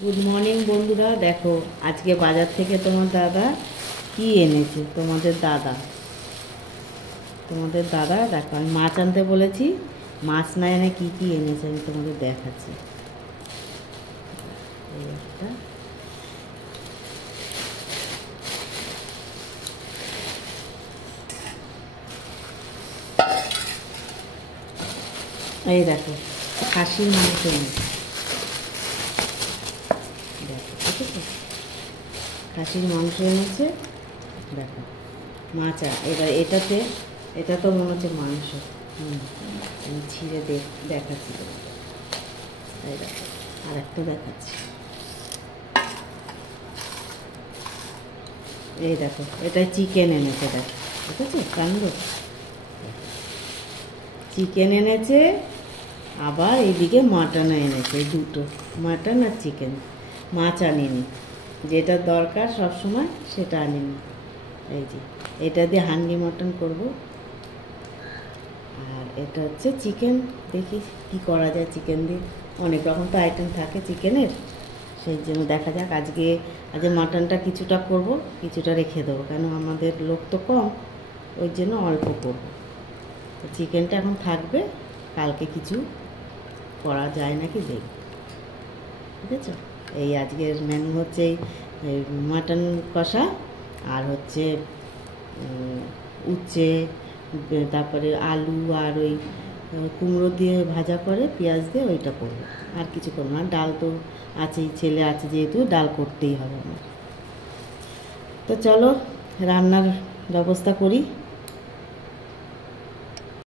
Good morning বন্ধুরা, দেখো আজকে বাজার থেকে তোমার দাদা কি এনেছে। তোমাদের দাদা দেখো, আমি মাছ আনতে বলেছি, মাছ না এনে কি কি এনেছে আমি তোমাদের দেখাচ্ছি। এই একটা, এই দেখো খাসির মাংস এনেছে। দেখো ঠিক আছে, খাসির মাংস এনেছে। দেখো মাছ, এবার এটা তো মনে হচ্ছে মাংস। আমি ছিঁড়ে দেখাচ্ছি তোমাকে। এই দেখো আর একটা দেখাচ্ছি। এই দেখো এটা চিকেন এনেছে। দেখো ঠিক আছে, কাণ্ড চিকেন এনেছে। আবার এইদিকে মাটন এনেছে, এই দুটো, মাটন আর চিকেন। মাছ আনিনি, যেটা দরকার সব সময় সেটা আনিনি। এই যে এটা দিয়ে হান্ডি মটন করব, আর এটা হচ্ছে চিকেন। দেখি কি করা যায় চিকেন দিয়ে, অনেক রকম তো আইটেম থাকে চিকেনের। সেই জন্য দেখা যাক। আজকে মাটনটা কিছুটা করব, কিছুটা রেখে দেবো, কেন আমাদের লোক তো কম, ওই জন্য অল্প করব। তো চিকেনটা এখন থাকবে, কালকে কিছু করা যায় নাকি দেখব। ঠিক আছে, এই আজকের মেনু হচ্ছে এই মাটন কষা, আর হচ্ছে উচ্ছে, তারপরে আলু, আর ওই কুমড়ো দিয়ে ভাজা করে পেঁয়াজ দিয়ে ওইটা করবো। আর কিছু করবো না, ডাল তো আছেই, ছেলে আছে যেহেতু ডাল করতেই হবে আমার। তো চলো রান্নার ব্যবস্থা করি।